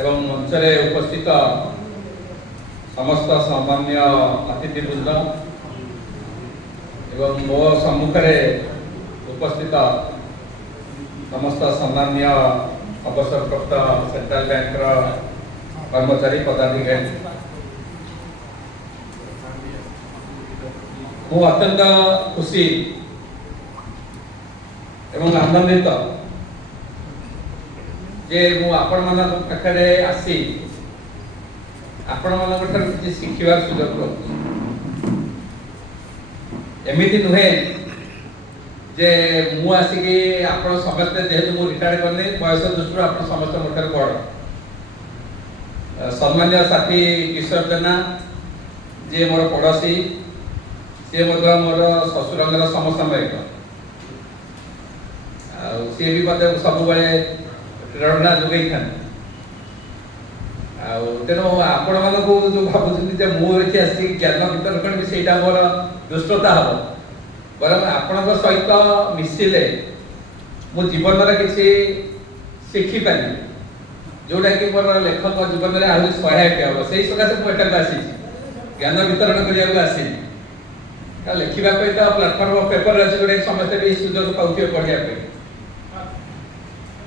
एवं मंचरे उपस्थित समस्त सामान्य अतिथिवृंद एवं मो सम्मुखें उपस्थित समस्त सामान्य अवसरप्राप्त सेंट्रल बैंक कर्मचारी पदाधिकारी मु अत्यंत खुशी एवं आनंदित जे मु आपण मान पाखे आसी आपण मान किसी शिखिबार सुजोग पाऊँ। एमती नुहे जे मु आसिकी आपण समस्ते जेहेतु मु रिटायर करनी बयस दृष्टि आप समस्त मोटर बड़ सम्मान्य साथी किशोर जेना जी मोर पड़ोशी सी मोर शशुर समसामयिक सी भी मत सब प्रेरणा जोगई था। तेणु आपण मानक जो भावुँ मुझे आसी ज्ञान वितरण भी से मोर दुष्टता हम बरं आपण सहित मिसिले मो जीवन किसी शिखिपारि जोटा कि मोर लेखक जीवन में आहरी सहायक हम से सकाशे मुझे आसी ज्ञान वितरण करने आसी लिखा तो प्लाटफर्म पेपर अच्छे गोटे समस्ते भी सुजोग पाथे पढ़ाई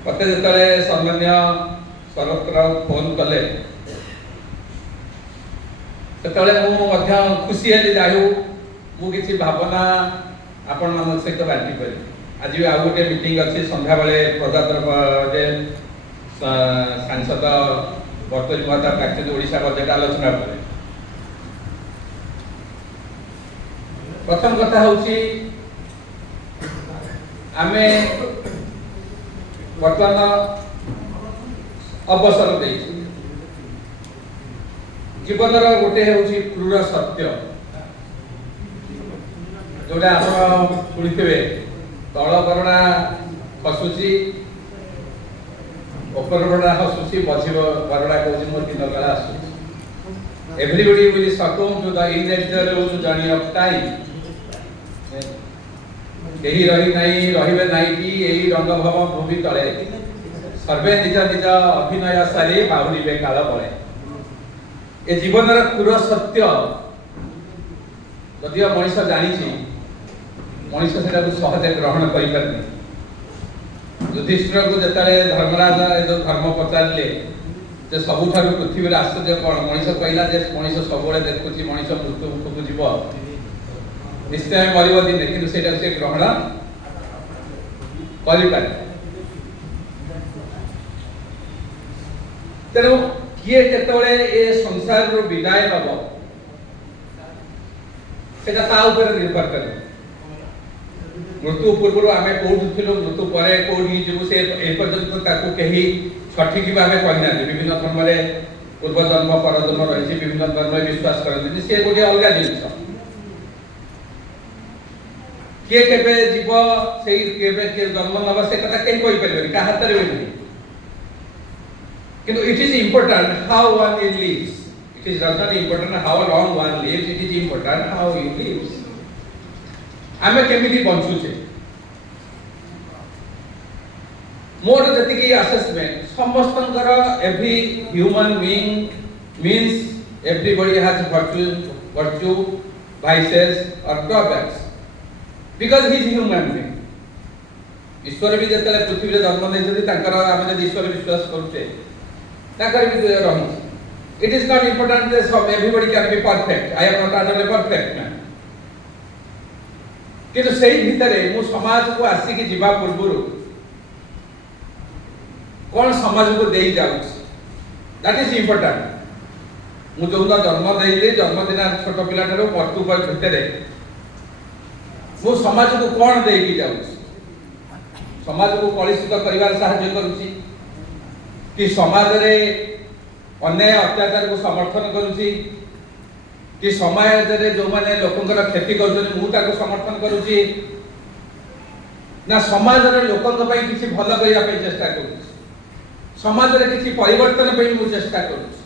मत जो सामान्य शरत राउत फोन कले से खुशी है जाऊ मुझे भावना आपण मान सहित बांटी पारि। आज भी आउ गोटे मीटिंग अच्छी संध्या बेले प्रजातंत्र सांसद बर्तरी माता प्राचीन ओडिशा बजेट आलोचना पर प्रथम कथा होची आमे वर्तमान अवसर दे जीवन गोटे हूँ क्रूर सत्य जोटा आप शुणिथे तल बरड़ा खसुची ओपर बरड़ा हसुची मझी बरड़ा कौन मोर दिन काल आसुची everybody will succumb to the inexorable journey of time केही रही नहीं रहिबे नहीं कि एही रंगभव भूमि तले सर्वे निज निज अभिनय सारी बाहुलिबे काल बळे ए जीवन क्रूर सत्य जदि मनीष जानी मनीष से सहजे ग्रहण कर युधिष्ठिर को जिते धर्मराज जो धर्म पचारे जे सबुठ पृथ्वी आश्चर्य कौन मनीष कहला मनीष सब देखुची मनीष मृत्यु मुखक जीव निश्चय मरब दिने कि से ग्रहण कर तेणु किए के संसार विदाय नब से निर्भर करे मृत्यु पूर्व आम कौटू थी मृत्यु पर कौटी जीव से एपर्यंत कहीं सठिक भाव कहना विभिन्न धर्म पूर्वजन्म परजन्म रही विभिन्न धर्म विश्वास करते सी गोटे अलग जिन किए केबे जीव से जन्म नवा से कथा कहीं कहि परबे का हाथ रे नहीं किंतु it is important how one lives it is not important how long one lives it is important how he lives आमे केमिति बंचुचे मोर जति की असेसमेंट समस्तंकर every human being means everybody has virtue vices और drawbacks because he is human being ईश्वर भी जतले पृथ्वी रे जन्म नहीं तांकर आमे जदि ईश्वर विश्वास करते ताकर भी रही it is not important that some everybody can be perfect I am not other perfect man किंतु सही भितरे मु समाज को आसी की जीवा पूर्व कौन समाज को दे जाऊ दैट इज इंपोर्टेंट मु जो जन्म देली जन्मदिन छोट पिला ठारो मृत्यु पर भितरे मु समाज को कौन दे जाऊ समाज को कलुषित कर साहाय्य करुच्ची कि समाज रे अन्याय अत्याचार को समर्थन करुच्ची कि समाज रे जो माने लोकंकर क्षति करछन मु ताको समर्थन करुच्ची ना समाज रे लोकंक पई किछि भलो करिया पई चेष्टा करुच्ची समाज रे किछि परिवर्तन पई मु चेष्टा करुच्ची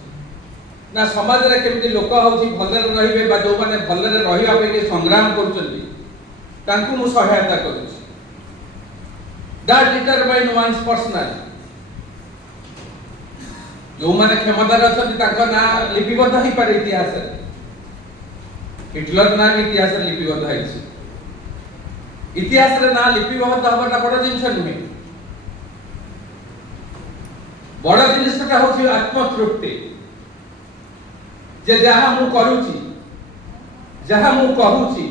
ना समाज रे केमिति लोक होछि भलो रहिबे बा जो माने भलो रे रहिबा पई संग्राम करुछन्ती तांकु मु सहायता करुच्ची that determine one's personality जो माने क्षमतार अछंती ताको ना लिपिबद्ध होई पारे इतिहास हिटलर ना इतिहास लिपिबद्ध होइछि इतिहास रे ना लिपिबद्ध हबटा बड़ जिंस नुहे बड़ जिनिसटा होछि आत्मतृप्ति जे जहा मु करूछि जहा मु कहूछि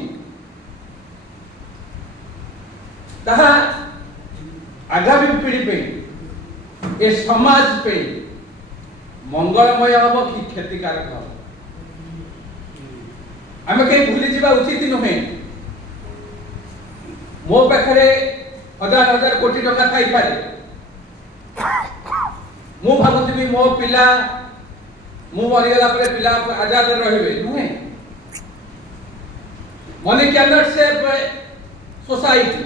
तहा आगामी पीढ़ी पे ए समाज पे मंगलमय हम कि क्षतिकारक हम आम कहीं भूली जावा उचित नुहे मो पाखे हजार हजार कोटी टका थाई पारे मु भाबुथि मो पिला मु मरिगला परे पिला आजाद रहिबे नुहे money can not save society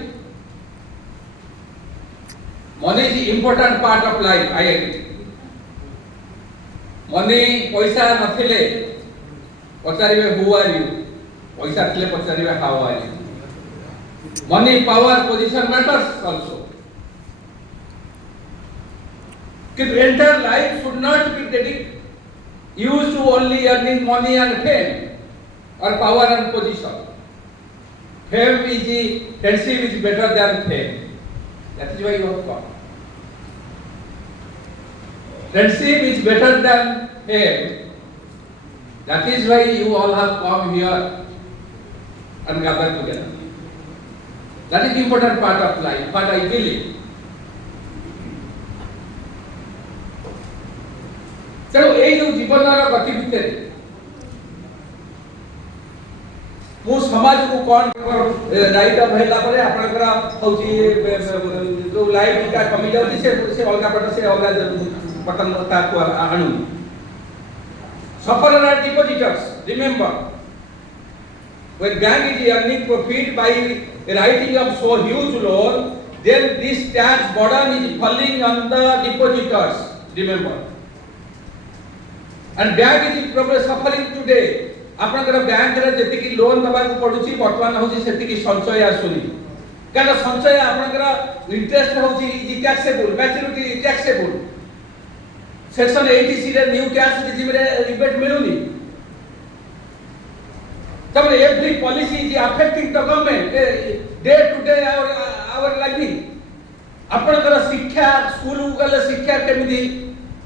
money is important part of life I agree money पैसा नथिले पचारिबे who are you पैसा थिले पचारिबे how are you money power position matters also कि entire life should not be dedicated used to only earning money and fame or power and position fame is friendship is better than fame that is why you have come friendship is better than fame that is why you all have come here and gathered together that is the important part of life but I believe तेणु यही जो जीवन गति भितर मु समाज को कौन राइट अफ हैला परे आपनकर होची जो लाइफ का कमी जाउची से अलगा पट से अलगा बटन ता को आणु sufferer are depositors remember when bank is earning profit by writing of so huge loan then this tax burden is falling on the depositors remember and bank is probably suffering today आपनकर bank रे जति की loan दबा को पडुची वर्तमान होची सेति की संचय आसुनी कारण संचय आपनकर इंटरेस्ट होची is taxable maturity taxable section 80 रे न्यू टैक्स रिजिम रे रिबेट मिलुनी तब every policy is affecting the government day to day our life आपनकर शिक्षा स्कूल गले शिक्षा केमिति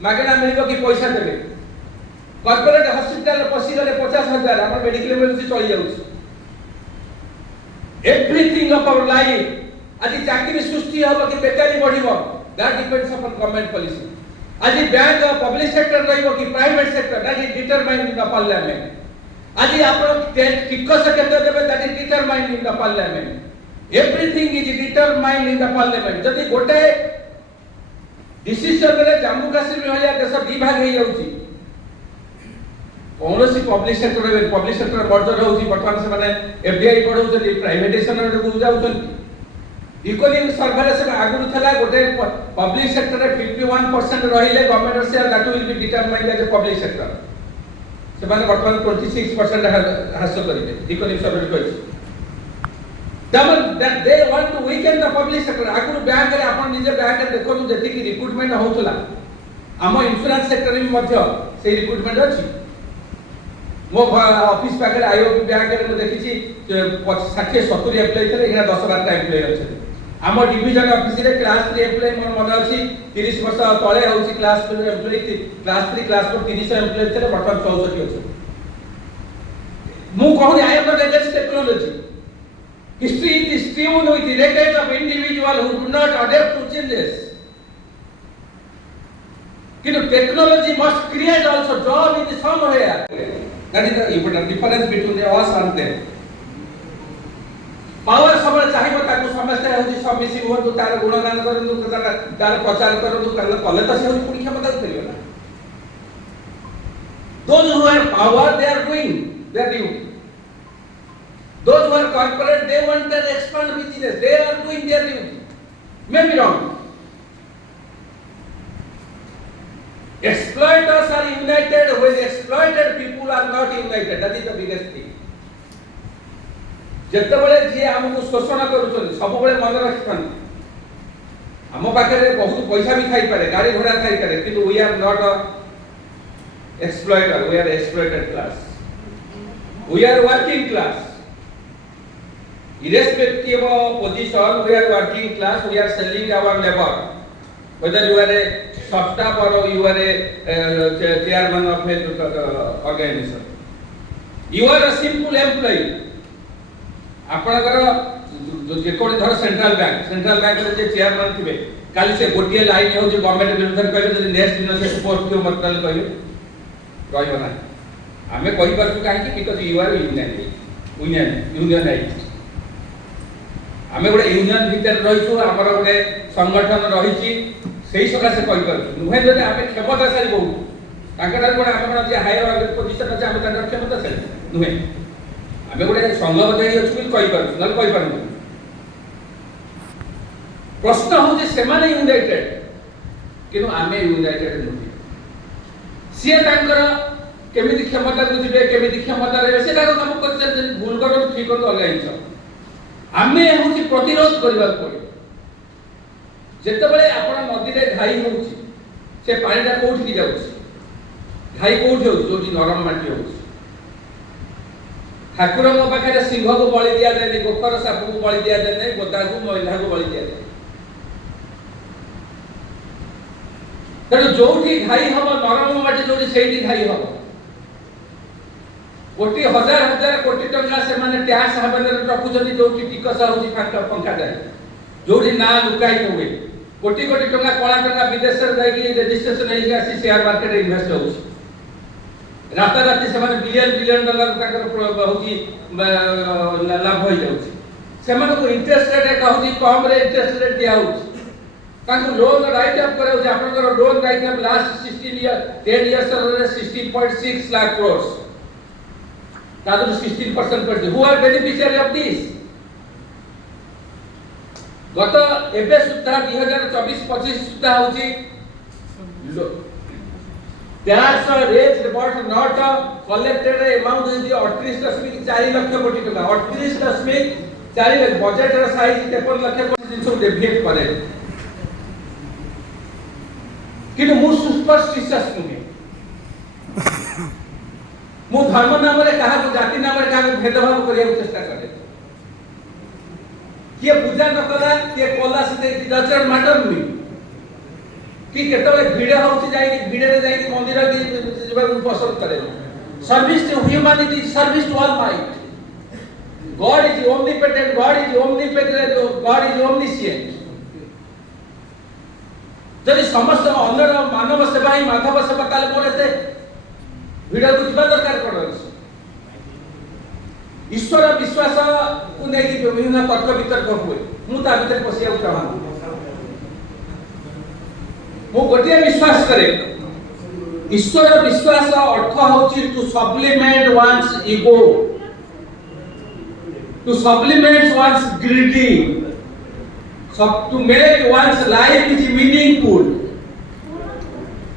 मागना मिलिबो कि पैसा देबे कॉर्पोरेट हॉस्पिटल पसिगले 50,000 हमर मेडिकल में चली जाउछ एवरीथिंग ऑफ आवर लाइफ आज चाकरी सृष्टि हबो कि बेकारी बढ़िबो that depends upon government policy आज बैंक पब्लिक सेक्टर रहिबो कि private sector that is determined in the parliament आज आपण टिकस केते देबे that is determined in the parliament everything is determined in the parliament जदि गोटे डिसीजन रे जम्मू कश्मीर होया देश विभाग हे जाउची कौनसी पब्लिक सेक्टर मर्जर होउची वर्तमान से माने एफडीआई पढौछन प्राइवेटाइजेशन रे को जाउछन इकोनॉमिक सर्वे से आगु थला गोटे पब्लिक सेक्टर रे 51% रहिले government share that will be determined as a public sector से माने वर्तमान 26% हासिल करिवे इकोनॉमिक सर्वे कहछि तमन that they want to weaken the public sector आगु बैंक रे आपण निजे बैंक रे देखो जति की रिक्रूटमेंट होउतला हम इंश्योरेंस सेक्टर में मध्य से रिक्रूटमेंट अछि मो ऑफिस पाखे आईओबी बैंक रे मैं देखिछि 60-70 एम्प्लॉय थे एना 10-12 एम्प्लॉय अछि हम डिवीजन ऑफिस रे क्लास 3 एम्प्लॉय मोर मन अछि 30 वर्ष तळे होउछि class 2 employee class 3 class 4 30 employee थे वर्तमान 64 अछि मु कहू I am not against technology history is strewn with the decades of individual who do not adapt to changes किंतु technology must create also job in somewhere that is the important difference between us and them power सब चाहिबो ताकू समस्या होची सबमिसी होतु तार गुणगान करनु तार प्रचार करनु कले त से होची पुणी क्षमता करियो ना those who have power they are doing their duty those who are corporate they want to expand business they are doing their duty may be wrong exploiters are united when exploited people are not united that is the biggest thing जत्ते बळे जे हमकु शोषण करूछन सब बळे मन रखथन हम पाखरे बहुत पैसा भी Thai पारे गाड़ी घोड़ा थाई पारे किंतु we are not exploiter, we are exploited class. We are working class. Irrespective of position, we are working class, we are selling our labor. Whether you are a shop staff or you are a chairman of a organization. You are a simple employee. आपणकर जेकोडी धर central bank रे chairman थिबे काली से गोटिए line हो जे government विरुद्ध कहबे जदि next दिन से सपोर्ट क्यों मत कहबे कहबो ना हमें कहि परछु काहे कि बिकॉज़ यू आर यूनियन हमें गोटे यूनियन भीतर रहिछु हमर गोटे संगठन रहिछि सेही सका से कहि परछु नुहे जदि हमें क्षमताशाली बहु तांकर गोटे हमर जे हायर पोजीशन अछि हमें तांकर क्षमताशाली नुहे हमें गोटे संघबद्ध ही अछि बिल कहि परछु नल कहि परनु प्रश्न हो जे सेमाने यूनाइटेड किनु आमे यूनाइटेड नुहि सिए तांकर केमिति क्षमता बुझिबे केमिति क्षमता रे सेटा काम करछ भूल करो ठीक करो अलगा हिसाब आमे होछि प्रतिरोध करबा पड़े जेते बेले आपण नदी रे घाई होछि से पानीटा कोठी की जाउछि घाई कोठी होछि जोटी नरम माटी होछि ठाकुर पाखे सिंह को बलि दिया जाए गोखर साप को बलि दिया जाए गोदा को महिला को बलि दिया जाए तेणु जो घाई हम नरम माटी जो घाई हम कोटी हजार हजार कोटी टंका से माने टैक्स हाबन रखुछन जो टिकस होची पंखा जाए जो ना लुकाई हुए कोटी कोटी टंका कला टंका विदेश रे जाई रजिस्ट्रेशन नहीं आसी शेयर मार्केट रे इन्वेस्ट होची राता राती से माने बिलियन डॉलर तक होची लाभ हो जाउची से माने को इंटरेस्ट रेट कहूची कम रे इंटरेस्ट रेट दिया होची ताकि लोन राइट अप करे होची आपनकर loan write up last 16 year 10 years रे 16.6 लाख करोड़ तादर 16% पर who are beneficiary of this गत एबे सुद्धा 2024-25 सुद्धा होची That's a rate but not a collected amount is the 38.4 lakh कोटी टका 38.4 लाख बजट रा साइज 53 लाख कोटी जिन सब डेवलप करे किनु मु सुपरस्टिशियस नुहे मु धर्म नाम रे कहा को जाति नाम रे कहा को भेदभाव करिया चेष्टा करे किए पूजा न कला किए कोला से डजंट मैटर मी कि केतले भिड़ होछि जाई भिड़ रे जाई मंदिर जेबा पसंद करे service to humanity service to almighty God is omnipotent God is omniscient जदि समस्त अन्य मानव सेवा ही माधव सेवा काल करते भिड़ को जिबा दरकार पड़ो ईश्वर विश्वास को नै कि विभिन्न तर्क वितर्क हुए मु ता भीतर पसिया चाहू वो गोटे विश्वास करे ईश्वर विश्वास अर्थ होची to supplement one's ego to supplement one's greedy to make one's life is meaningful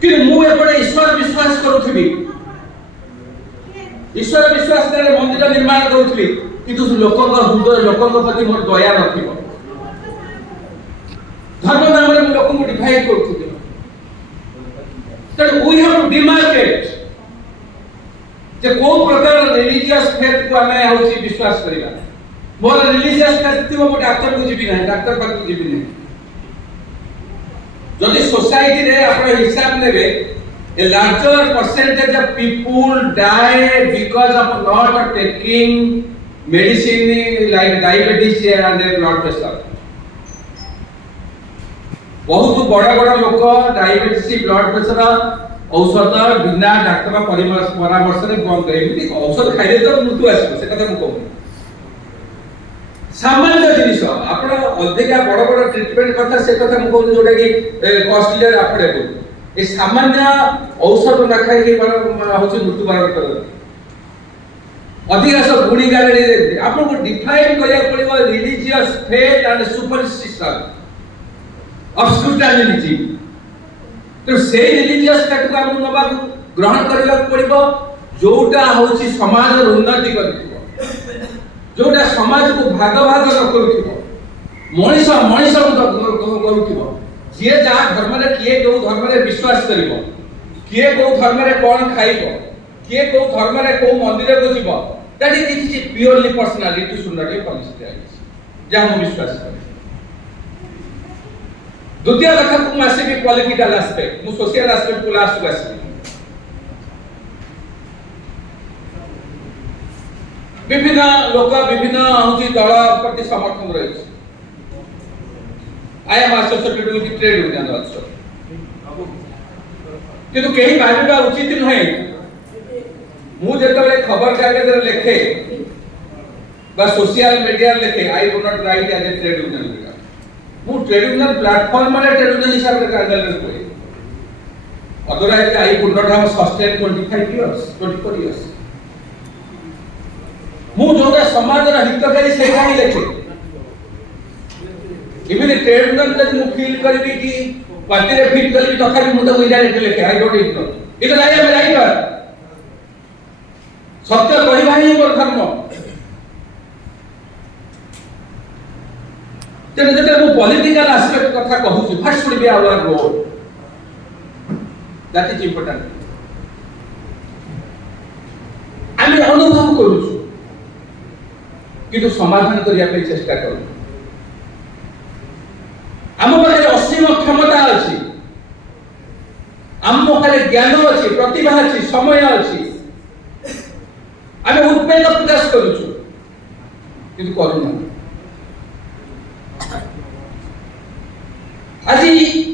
कि मु एपडे ईश्वर विश्वास करूथबी ईश्वर विश्वास करे मंदिर निर्माण करूथबी किंतु लोकक हृदय लोकक प्रति मोर दया नथिबो धर्म नाम रे लोक को डिवाइड करूथबी that we have to demarcate जे को प्रकार रिलीजियस फेथ को हमें होची विश्वास करिबा मोर रिलीजियस फेथ थिबो मो डॉक्टर को जीबी नहीं डॉक्टर पर जीबी नहीं जदि सोसाइटी रे आपण हिसाब नेबे a larger percentage of people die because of not taking medicine like diabetes and blood pressure बहुत बड़ा बड़ा लोक डायबिटीज ब्लड प्रेशर औषध बिना डॉक्टर परामर्श रे बंद एमिति औषध खाइले तो मृत्यु आसो से कथा मु कहू सामान्य जिनिस आपण अधिका बड़ बड़ ट्रीटमेंट कथा से कथा मु कहू जोटा कि कॉस्टली और अफोर्डेबल ए सामान्य औषध न खाइ के होछि मृत्यु बरण कर अधिका सब गुणी गाड़ी आपण को डिफाइन करिया पड़िबो रिलीजियस फेथ एंड सुपरस्टिशन ऑब्स्क्यूरिटी तो से रिलीजियस फेथ को हम नबा ग्रहण करिया पड़िबो जोटा होछि समाज रो उन्नति करथिबो जोटा समाज को भाग न करथिबो मनीष को करथिबो जे जा धर्म रे किए जो धर्म रे विश्वास करिबो किए को धर्म रे कोन खाइबो किए को धर्म रे को मंदिर को जीवो दैट इज प्योरली पर्सनालिटी सुनरे पॉलिसी जहाँ हम विश्वास करें। द्वितीय कथा को आसबि पॉलिटिकल एस्पेक्ट मु सोशल एस्पेक्ट को लास्ट को आसबि विभिन्न लोक विभिन्न होची दल प्रति समर्थन रही I am associated with trade union also किंतु कहीं भाबिबा उचित नहे मु जेतबे खबर कागज रे लेखे बा सोशल मीडिया लेखे I do not write as a trade union leader मु ट्रेड यूनियन प्लेटफॉर्म में ट्रेड यूनियन हिसाब रे कागज रे कोई otherwise I could not have sustain 25 years 24 years मु जोटा समाज रा हितकारी सेटा ही लेखे इवन ट्रेड यूनियन जदि मु फील करबी कि पार्टी रे फील करबी तथापि मु तो इनडायरेक्ट लेखे I don't ignore because I am writer सत्य कहबा ही मोर धर्म तेरे जते मु पॉलिटिकल एस्पेक्ट कथा कहूची what should be our role that is important आमे अनुभव करूछु किंतु समाधान करिया पे चेष्टा करू आम पाखे असीम क्षमता अछि आम पाखे ज्ञान अछि प्रतिभा अछि समय अछि आमे उद्वेग प्रकाश करूछु किंतु करूना आज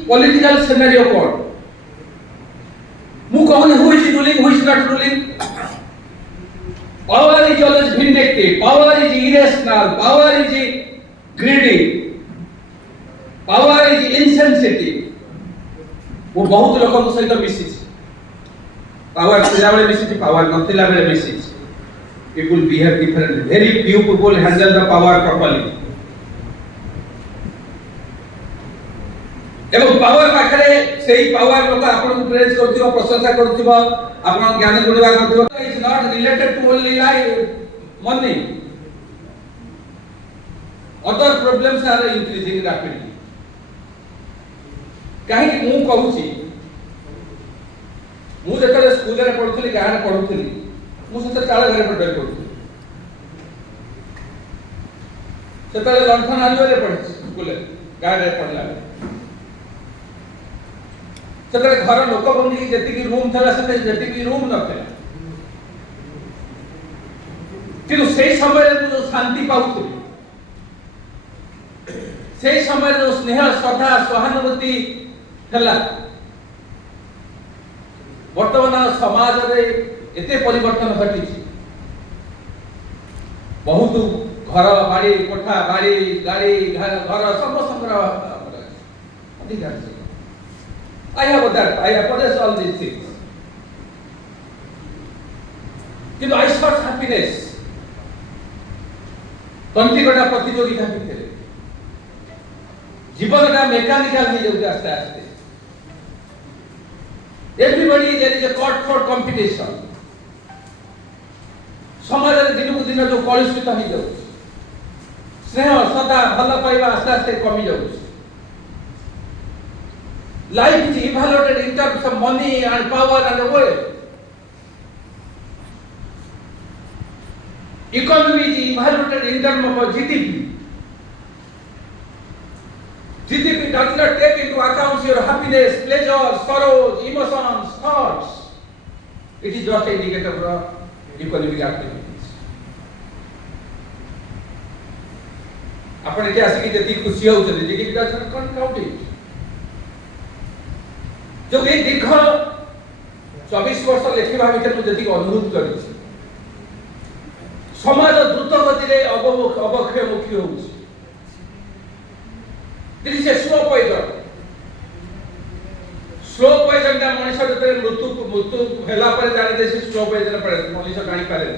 पॉलिटिकल सिनेरियो कोन मु कहूनी who is ruling who is not ruling power is always vindictive power is irrational power is greedy power is insensitive वो बहुत लोगों को सहित मिसी पावर थिला बेले मिसी पावर नथिला बेले मिसी people behave differently very few people handle the power properly एवं पावर पाखरे सेही पावर लोक आपन को प्रेज करथिबो प्रशंसा करथिबो आपन ज्ञान गुणवा करथिबो is not related to only life money other problems are increasing rapidly काहे मु कहूची मु जेतले स्कूल रे पढुथली गाଁ रे पढुथली मु सते चाळ घरे पढै पढुथली सेतले लंठन आलुए रे पढै स्कूल रे गाଁ रे पढला सेतले घर लोक बंदी जेति की रूम थला सेते जेति की रूम नथला किंतु सेही समय रे जो शांति पाउथली सेही समय रे जो स्नेह श्रद्धा सहानुभूति थला वर्तमान समाज रे एते परिवर्तन घटिछि बहुत घर बाड़ी कोठा बाड़ी गाड़ी घर समस्त अधिकार छै I have that I possess all these things किंतु I sought happiness कंटिगोटा प्रतियोगिता भितर जीवनटा मेकानिकल हो जाउछ आस्ते आस्ते everybody there is a cutthroat competition समाज रे दिन को दिन जो कलुषित हो जाउछ स्नेह सदा भल पाइबा आस्ते आस्ते कमी जाउछ life is evaluated in terms of money and power and wealth economy is evaluated in terms of GDP does not take into account your happiness pleasures sorrows emotions thoughts it is just an indicator of economic activities आपण इथे असं की जति खुशी होउछ GDP does not count it जो एक दीर्घ 24 वर्ष लेखिबा भितर जति अनुभव करिछि समाज द्रुत गति रे अवक्षय मुखी होउछि this is a slow poison दा मनुष्य जते मृत्यु हेला पर जानि दे स्लो पॉइजन पड़े मनुष्य जानि पारे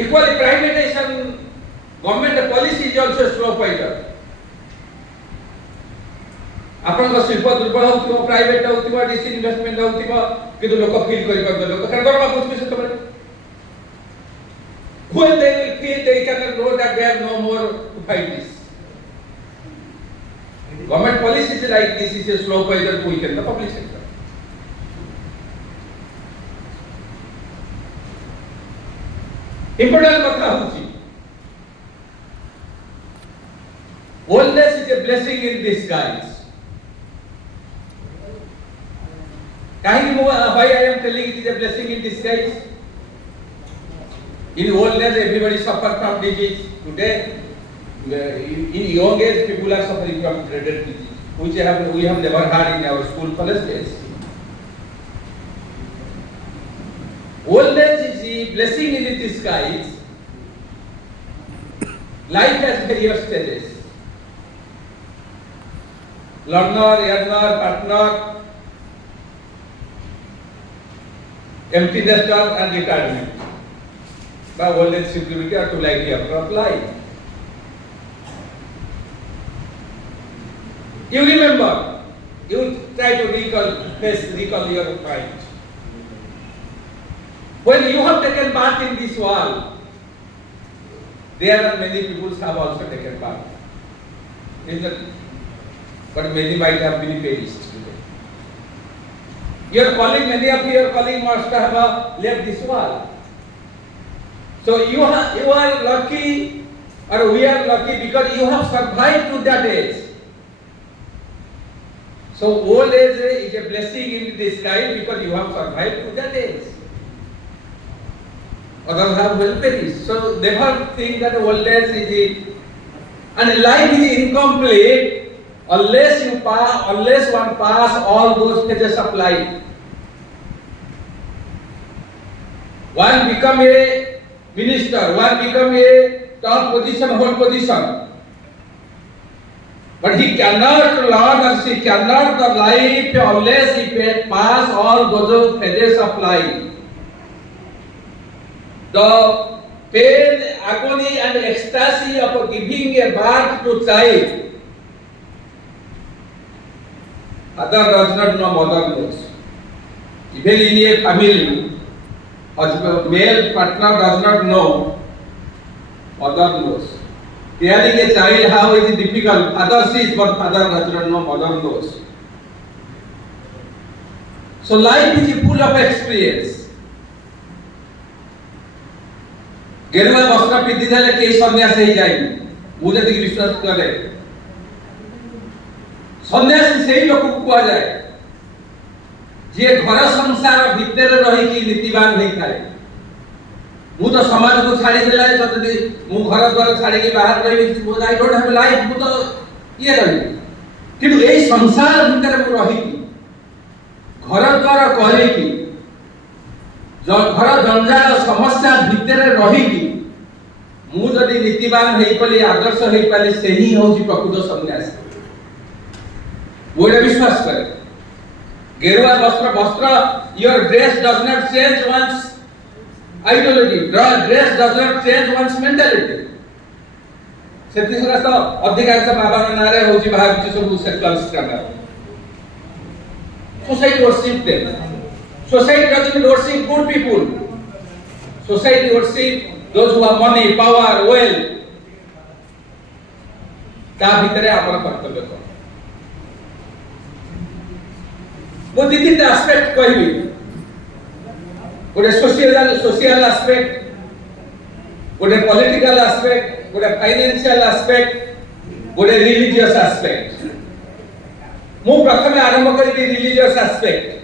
equally privatization government policy is also slow poison आपण को शिल्प दुर्बल होतिबो प्राइवेट होतिबो डिस इन्वेस्टमेंट होतिबो किंतु लोक फील करि कर लोक कर दरमा कुछ से तबरे when they will feel they cannot know that they are no more to fight this Government policies like this is a slow poison to weaken the public sector. Important কথা হচ্ছে oldness is a blessing in disguise. Why I am telling it is a blessing in disguise? In old days everybody suffered from disease. Today in young age people are suffering from dreaded disease which we have never had in our school college days. Old age is a blessing in disguise. Life has various stages. Learner, yearner, partner, empty nester and retirement. The old age security are two likely after of life. You remember, you try to recall your mind. When you have taken part in this world, there are many people who have also taken part. But many might have been perished today. Many of your colleagues must have left this world. So you are lucky, or we are lucky because you have survived to that age. So old age is a blessing in disguise because you have survived to that age. Others have well perished. So never think that old age is and life is incomplete unless one pass all those stages of life. One become a minister, one become a top position, whole position. But he cannot learn or she cannot the life unless he pass all those phases of life. The pain, agony and ecstasy of giving a birth to child. Father does not know, mother knows. Even in a family, male partner does not know, mother knows. Rearing a child, how it is difficult. Father sees, but father does not know, mother knows. So life is full of experience. गेरुआ वस्त्र पिंधि देले के सन्यास हो जाए मु जति विश्वास करे सन्यास से लोक को कुआ जाए जे घर संसार भीतर रही की नीतिवान होई थाए मु तो समाज को छाड़ी देला जति मु घर द्वार छाड़ी के बाहर रही मु आई डोंट हैव लाइफ मु तो ये रही किंतु ए संसार भीतर मु रही घर द्वार करे की जो घर जंजाल समस्या भीतर रही मु जदि नीतिवान होई पली आदर्श होई पली से ही होची प्रकृत सन्यास वो विश्वास करे गेरुआ वस्त्र your dress does not change one's ideology dress does not change one's mentality सेति सरास अधिकांश बाबा नारे होची बाहर सब secular standard society worship them Society doesn't worship good people. Society worship those who have money, power, wealth. ता भीतर आपण कर्तव्य को वो तीन एस्पेक्ट कहबी गोटे सोशल एस्पेक्ट गोटे पॉलिटिकल एस्पेक्ट गोटे फाइनेंशियल एस्पेक्ट गोटे रिलीजियस एस्पेक्ट मु प्रथमे आरंभ करी रिलीजियस एस्पेक्ट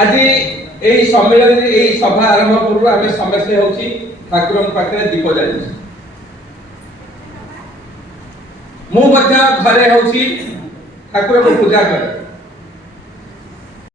आज यही सम्मेलन यही सभा आरंभ पूर्व आम समस्ते होची ठाकुर पाखे दीप जाली मु घरे होची ठाकुर को पूजा करे